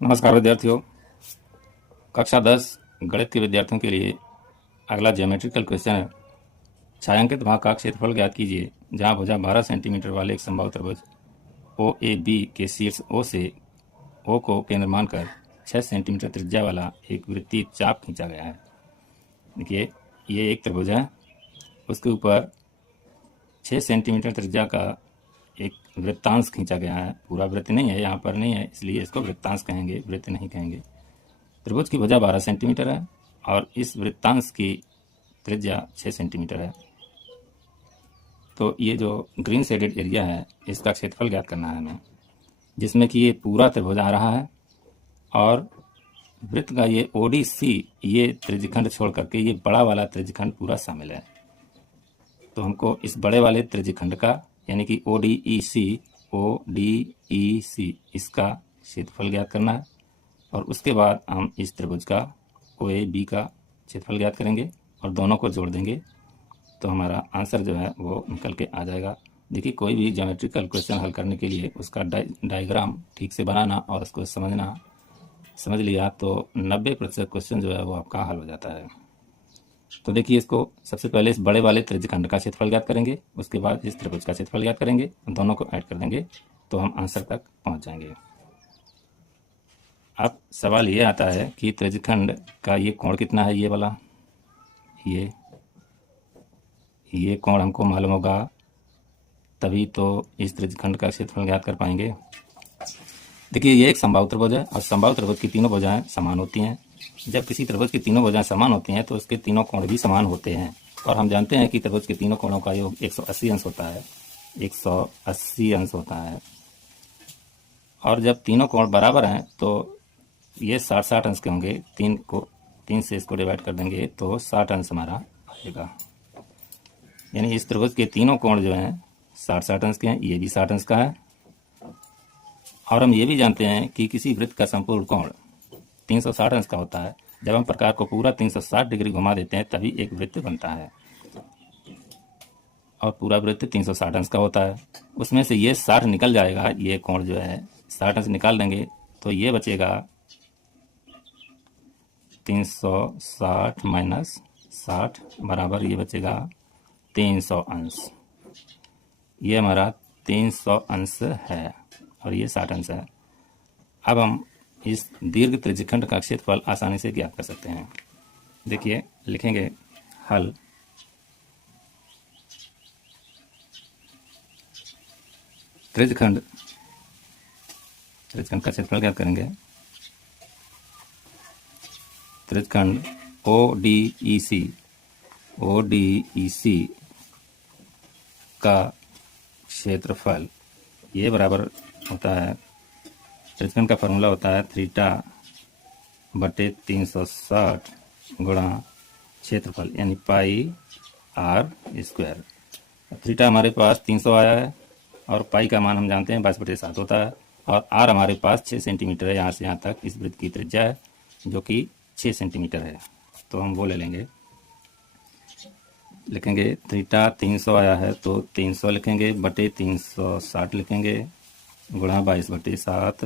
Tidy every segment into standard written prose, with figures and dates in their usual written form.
नमस्कार विद्यार्थियों। कक्षा 10 गणित के विद्यार्थियों के लिए अगला ज्योमेट्रिकल क्वेश्चन है। छायांकित भाग का क्षेत्रफल ज्ञात कीजिए जहां भुजा 12 सेंटीमीटर वाले एक समबाहु त्रिभुज ओ ए बी के शीर्ष ओ से ओ को केंद्र मानकर 6 सेंटीमीटर त्रिज्या वाला एक वृत्तीय चाप खींचा गया है। देखिए, ये एक त्रिभुज है, उसके ऊपर 6 सेंटीमीटर त्रिज्या का एक वृत्तांश खींचा गया है। पूरा वृत्त नहीं है, यहाँ पर नहीं है, इसलिए इसको वृत्तांश कहेंगे, वृत्त नहीं कहेंगे। त्रिभुज की भुजा 12 सेंटीमीटर है और इस वृत्तांश की त्रिज्या 6 सेंटीमीटर है। तो ये जो ग्रीन शेडेड एरिया है इसका क्षेत्रफल ज्ञात करना है हमें, जिसमें कि ये पूरा त्रिभुज आ रहा है और वृत्त का ये ODC, ये त्रिज्यखंड छोड़ करके ये बड़ा वाला त्रिज्यखंड पूरा शामिल है। तो हमको इस बड़े वाले त्रिज्यखंड का यानी कि ODEC इसका क्षेत्रफल ज्ञात करना है और उसके बाद हम इस त्रिभुज का OAB का क्षेत्रफल ज्ञात करेंगे और दोनों को जोड़ देंगे तो हमारा आंसर जो है वो निकल के आ जाएगा। देखिए, कोई भी ज्योमेट्रिकल क्वेश्चन हल करने के लिए उसका डायग्राम ठीक से बनाना और उसको समझ लिया तो 90% क्वेश्चन जो है वो आपका हल हो जाता है। तो देखिए, इसको सबसे पहले इस बड़े वाले त्रिज्यखंड का क्षेत्रफल ज्ञात करेंगे, उसके बाद इस त्रिभुज का क्षेत्रफल ज्ञात करेंगे, दोनों को ऐड कर देंगे तो हम आंसर तक पहुंच जाएंगे। अब सवाल ये आता है कि त्रिज्यखंड का ये कोण कितना है, ये वाला, ये कोण हमको मालूम होगा, तभी तो इस त्रिज्यखंड का क्षेत्रफल ज्ञात कर पाएंगे। देखिए, ये एक समबाहु त्रिभुज है और समबाहु त्रिभुज की तीनों भुजाएं समान होती हैं। जब किसी त्रिभुज की तीनों भुजाएं समान होती हैं तो उसके तीनों कोण भी समान होते हैं और हम जानते हैं कि त्रिभुज के तीनों कोणों का योग 180 अंश होता है, 180 अंश होता है। और जब तीनों कोण बराबर हैं तो ये 60-60 अंश के होंगे। 3 से इसको डिवाइड कर देंगे तो 60 अंश हमारा आएगा। यानी इस त्रिभुज के तीनों कोण जो हैं 60-60 अंश के हैं, ये भी 60 अंश का है। और हम ये भी जानते हैं कि किसी वृत्त का संपूर्ण कोण 360 अंश का होता है। जब हम प्रकार को पूरा 360 डिग्री घुमा देते हैं तभी एक वृत्त बनता है और पूरा वृत्त 360 अंश का होता है। उसमें से ये 60 निकल जाएगा, ये कोण जो है 60 अंश निकाल देंगे तो ये बचेगा 360 माइनस 60 बराबर ये बचेगा 300 अंश। ये हमारा 300 अंश है और ये 60 अंश है। अब हम इस दीर्घ त्रिज्यखंड का क्षेत्रफल आसानी से ज्ञात कर सकते हैं। देखिए, लिखेंगे हल। त्रिज्यखंड का क्षेत्रफल ज्ञात करेंगे। त्रिज्यखंड ODEC का क्षेत्रफल ये बराबर होता है, त्रिज्यखंड का फॉर्मूला होता है थीटा बटे 360 गुणा क्षेत्रफल यानी पाई आर स्क्वायर। थीटा हमारे पास 300 आया है और पाई का मान हम जानते हैं 22/7 होता है और आर हमारे पास 6 सेंटीमीटर है। यहाँ से यहाँ तक इस वृत्त की त्रिज्या है जो कि 6 सेंटीमीटर है, तो हम वो ले लेंगे। लिखेंगे थीटा 300 आया है तो 300 लिखेंगे बटे 360 लिखेंगे गुणा 22/7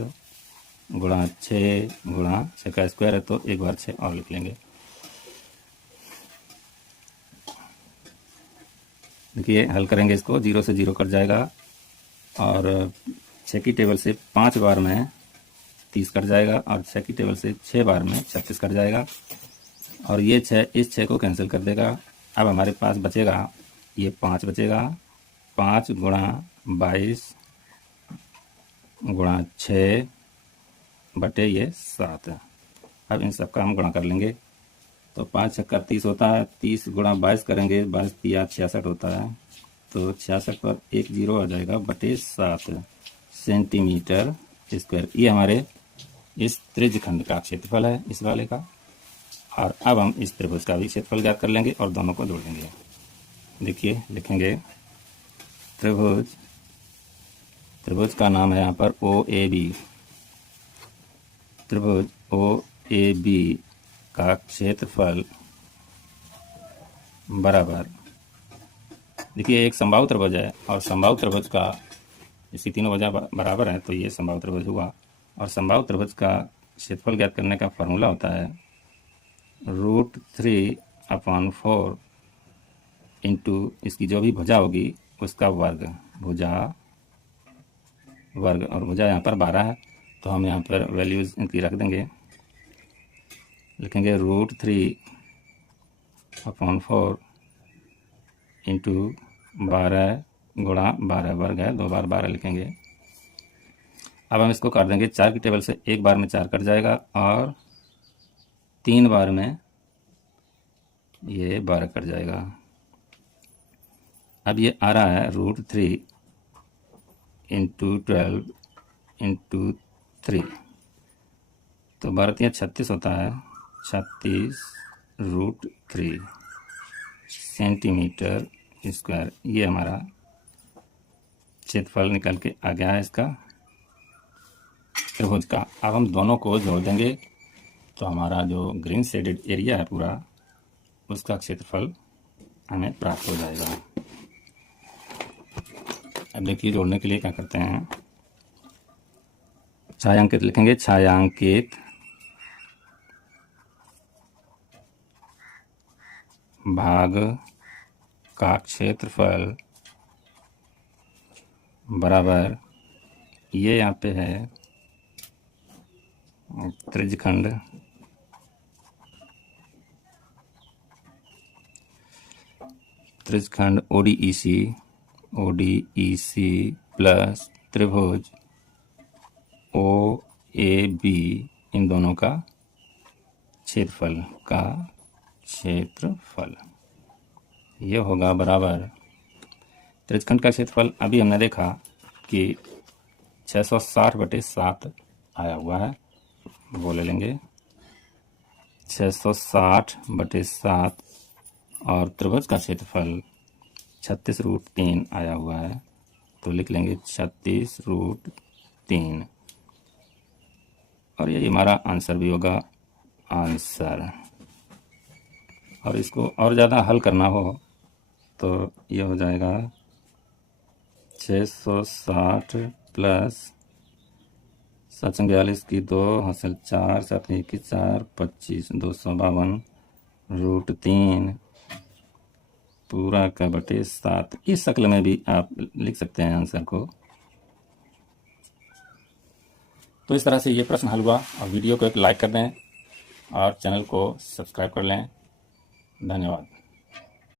गुणा 6 गुणा 6 का स्क्वायर है तो 1/6 और लिख लेंगे। देखिए, हल करेंगे इसको, 0 से 0 कट जाएगा और 6 की टेबल से 5 बार में 30 कट जाएगा और 6 की टेबल से 6 बार में 36 कट जाएगा और ये 6 इस 6 को कैंसिल कर देगा। अब हमारे पास बचेगा ये 5 बचेगा, 5 गुणा 22 गुणा 6 बटे ये 7। अब इन सब का हम गुणा कर लेंगे तो 5 छक्का 30 होता है, 30 गुणा 22 करेंगे, 22 तिया 66 होता है तो 66 पर 1 0 आ जाएगा बटे 7 सेंटीमीटर स्क्वायर। ये हमारे इस त्रिज्यखंड का क्षेत्रफल है, इस वाले का। और अब हम इस त्रिभुज का भी क्षेत्रफल ज्ञात कर लेंगे और दोनों को जोड़ देंगे। देखिए, लिखेंगे त्रिभुज का नाम है यहाँ पर OAB। त्रिभुज OAB का क्षेत्रफल बराबर, देखिए, एक समबाहु त्रिभुज है और समबाहु त्रिभुज का इसकी तीनों भुजाएं बराबर हैं तो ये समबाहु त्रिभुज हुआ और समबाहु त्रिभुज का क्षेत्रफल ज्ञात करने का फार्मूला होता है √3/4 इंटू इसकी जो भी भुजा होगी उसका वर्ग, भुजा वर्ग, और भुजा यहाँ पर 12 है तो हम यहाँ पर वैल्यूज़ इनकी रख देंगे। लिखेंगे √3/4 इंटू 12 गुणा 12, वर्ग है, 2 बार 12 लिखेंगे। अब हम इसको कर देंगे 4 की टेबल से, एक बार में 4 कट जाएगा और 3 बार में ये 12 कट जाएगा। अब ये आ रहा है √3 इंटू 12 इंटू 3, तो 12 36 होता है, 36 √3 सेंटीमीटर स्क्वायर। ये हमारा क्षेत्रफल निकल के आ गया है इसका त्रिभुज का। अब हम दोनों को जोड़ देंगे तो हमारा जो ग्रीन शेडेड एरिया है पूरा, उसका क्षेत्रफल हमें प्राप्त हो जाएगा। अब देखिए जोड़ने के लिए क्या करते हैं, छायांकित लिखेंगे, छायांकित भाग का क्षेत्रफल बराबर, ये यहाँ पे है त्रिज्यखंड ODEC प्लस त्रिभुज OAB, इन दोनों का क्षेत्रफल ये होगा बराबर। त्रिज्यखंड का क्षेत्रफल अभी हमने देखा कि 660/7 आया हुआ है, वो ले लेंगे 660/7, और त्रिभुज का क्षेत्रफल 36√3 आया हुआ है, तो लिख लेंगे 36√3, और यही हमारा आंसर भी होगा आंसर। और इसको और ज़्यादा हल करना हो तो ये हो जाएगा 660 प्लस 742 की 2 हासिल 4, 7 की 4, 25, 252√3 पूरा का बटे 7। इस शक्ल में भी आप लिख सकते हैं आंसर को। तो इस तरह से ये प्रश्न हल हुआ, और वीडियो को एक लाइक कर दें और चैनल को सब्सक्राइब कर लें। धन्यवाद।